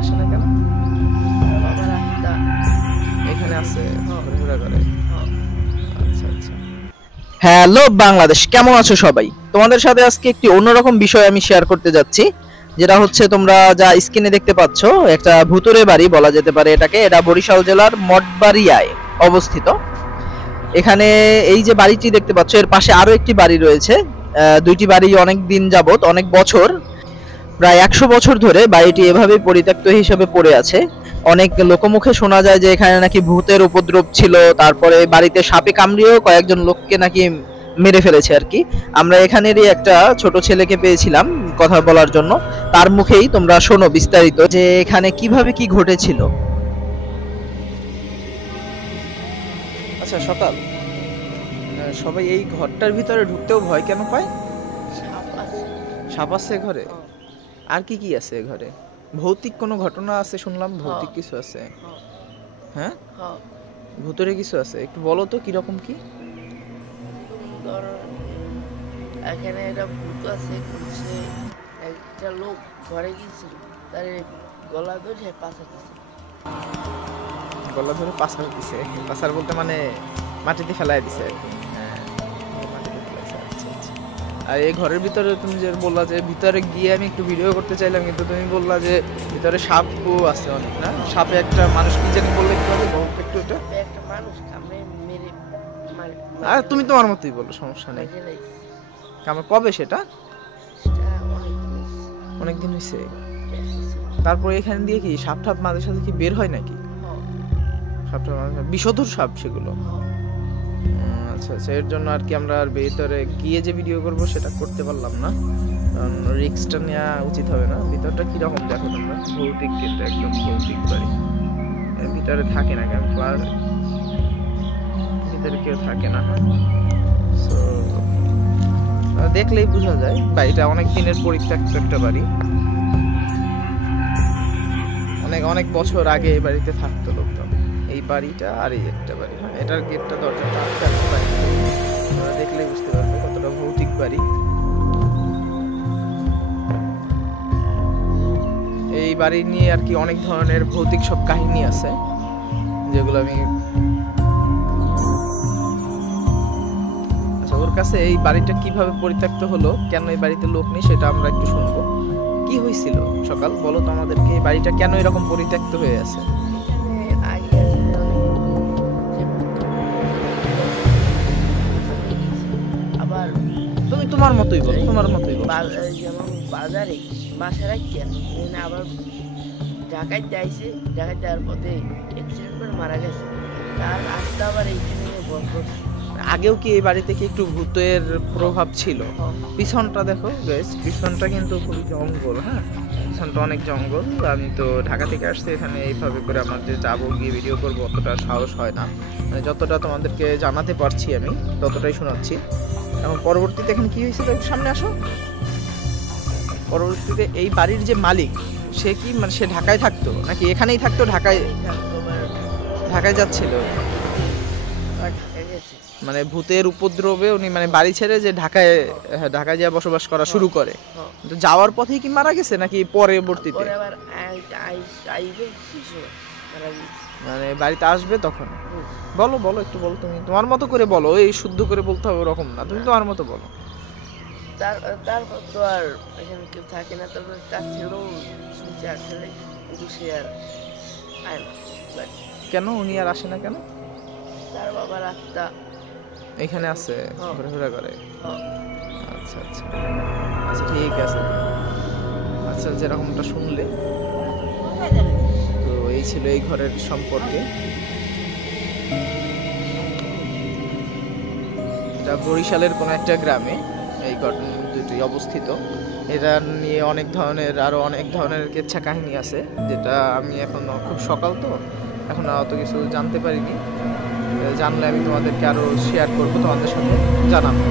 আসে না কেন? বাবার আত্মা এখানে আছে হ্যাঁ। ঘোরাফেরা করে। হ্যাঁ। আচ্ছা আচ্ছা। হ্যালো বাংলাদেশ, কেমন আছো সবাই? তোমাদের সাথে আজকে একটি অন্যরকম বিষয় আমি শেয়ার করতে যাচ্ছি, যেটা হচ্ছে তোমরা যা স্ক্রিনে দেখতে পাচ্ছ, একটা ভুতুরে বাড়ি বলা যেতে পারে এটাকে। এটা বরিশাল জেলার মঠবাড়িয়ায় অবস্থিত। এখানে এই যে বাড়িটি দেখতে পাচ্ছ, এর পাশে আরো একটি বাড়ি রয়েছে। দুইটি বাড়ি অনেক দিন যাবত, অনেক বছর, প্রায় 100 বছর ধরে বাড়িটি এভাবেই পরিত্যক্ত হিসেবে পড়ে আছে। অনেক লোকমুখে শোনা যায় যে এখানে নাকি ভূতের উপদ্রব ছিল, তারপরে বাড়িতে সাপে কামড়িয়েও কয়েকজন লোককে নাকি মেরে ফেলেছে আর কি। আমরা এখানেরই একটা ছোট ছেলেকে পেয়েছিলাম কথা বলার জন্য, তার মুখেই তোমরা শোনো বিস্তারিত যে এখানে কিভাবে কি ঘটেছিল। আচ্ছা সকাল, সবাই এই ঘরটার ভিতরে ঢুকতেও ভয় কেন পায়? সাপ আছে। সাপ আছে ঘরে? হ্যাঁ। আর কি কি আছে ঘরে? ভৌতিক কোনো ঘটনা আছে শুনলাম, ভৌতিক কিছু আছে। হ্যাঁ। হ্যাঁ, হ্যাঁ। ভূতের কিছু আছে, একটু বলো তো কিরকম কি? ধরো এখানে একটা ভূত আছে, সে একটা লোক ঘরে গিয়েছিল, তার গলা ধরে পাশা দিছে। গলা ধরে পাসার দিছে? পাসার বলতে মানে মাটিতে ফেলায় দিছে আর কি। হ্যাঁ, মাটিতে ফেলাইছে। আচ্ছা আচ্ছা। আর এই ঘরের ভিতরে তুমি যে বললা যে ভিতরে গিয়ে আমি একটু ভিডিও করতে চাইলাম, কিন্তু তুমি বললা যে ভিতরে সাপও আছে অনেক, না? সাপে একটা মানুষ কি জানি বললে, একটু আগে বলো তো একটু এটা। একটা মানুষ কামড়ে মেরে আর তুমি তোমার মতোই বলো, সমস্যা নেই। কামে কবে সেটা? অনেকদিন হয়েছে। তারপরে এখান দিয়ে কি সাপ টাপ মাঝে সাথে কি বের হয় নাকি? সাপ টাপ বিষধর সাপ সেগুলো? আচ্ছা আচ্ছা, এর জন্য আর কি আমরা আর ভিতরে গিয়ে যে ভিডিও করব সেটা করতে পারলাম না, কারণ রিস্কটা নেওয়া উচিত হবে না। ভিতরটা কিরকম দেখো তোমরা, ভৌতিক, কিন্তু একদম ভৌতিক বাড়ি। এর ভিতরে থাকে না কেন, ভিতরে কেউ থাকে না। সো দেখলেই বোঝা যায় বাড়িটা অনেক দিনের পরিত্যক্ত একটা বাড়ি। অনেক অনেক বছর আগে এই বাড়িতে থাকতো লোকজন। এই বাড়িটা আর এই একটা বাড়ি, হ্যাঁ, এটার গেটটা দরজাটা আটকানো বাড়ি। তোমরা দেখলেই বুঝতে পারবে কতটা ভৌতিক বাড়ি। এই বাড়ি নিয়ে আর কি অনেক ধরনের ভৌতিক সব কাহিনী আছে, যেগুলো আমি ওর কাছে এই বাড়িটা কিভাবে পরিত্যক্ত হলো, কেন এই বাড়িতে লোক নেই, সেটা আমরা একটু শুনবো। কি হয়েছিল সকাল, বলো তো আমাদেরকে, এই বাড়িটা কেন এরকম পরিত্যক্ত হয়ে আছে? আবার তুমি তোমার মতোই বলো, তোমার মতোই বলো। যেমন বাজারে বাসা রাখিয়া আবার ঢাকায় যাইছে, ঢাকায় যাওয়ার পথে অ্যাক্সিডেন্ট করে মারা গেছে, তার আস্তে আবার এইখানে বস করছে। আগেও কি এই বাড়িতে কি একটু ভূতের প্রভাব ছিল? পিছনটা দেখো গাইস, পিছনটা কিন্তু খুবই জঙ্গল। হ্যাঁ, পিছনটা অনেক জঙ্গল। আমি তো ঢাকা থেকে আসছি, এখানে এইভাবে করে আমার যে যাবো গিয়ে ভিডিও করবো অতটা সাহস হয় না। মানে যতটা তোমাদেরকে জানাতে পারছি আমি ততটাই শোনাচ্ছি। এখন পরবর্তীতে এখানে কি হয়েছিল, একটু সামনে আসো। পরবর্তীতে এই বাড়ির যে মালিক, সে কি মানে সে ঢাকায় থাকতো নাকি এখানেই থাকতো? ঢাকায় যাচ্ছিল মানে ভূতের উপদ্রবে উনি মানে বাড়ি ছেড়ে যে ঢাকায় যা বসবাস করা শুরু করে। তো যাওয়ার পথেই কি মারা গেছে নাকি পরবর্তীতে? মানে বাড়িতে আসবে তখন? বলো বলো একটু বলো, তুমি তোমার মতো করে বলো, এই শুদ্ধ করে বলতে হবে ওরকম না, তুমি তোমার মতো বলো। তারপর তো আর এখানে কেউ থাকে না, তারপর তার ছেলেও শুনছে আসলে, কিন্তু সে আর আয় না। কেন উনি আর আসে না কেন? তার বাবার আত্মা এখানে আছে, ঘোরাফেরা করে। আচ্ছা আচ্ছা আচ্ছা, ঠিক আছে। আচ্ছা, যেরকমটা শুনলে, তো এই ছিল এই ঘরের সম্পর্কে। এটা বরিশালের কোন একটা গ্রামে এই ঘটনা দুটি অবস্থিত। এটা নিয়ে আরো অনেক ধরনের কেচ্ছা কাহিনী আছে, যেটা আমি এখন খুব সকাল তো এখন অত কিছু জানতে পারিনি। জানলে আমি তোমাদেরকে আরো শেয়ার করবো, তোমাদের সাথে জানাবো।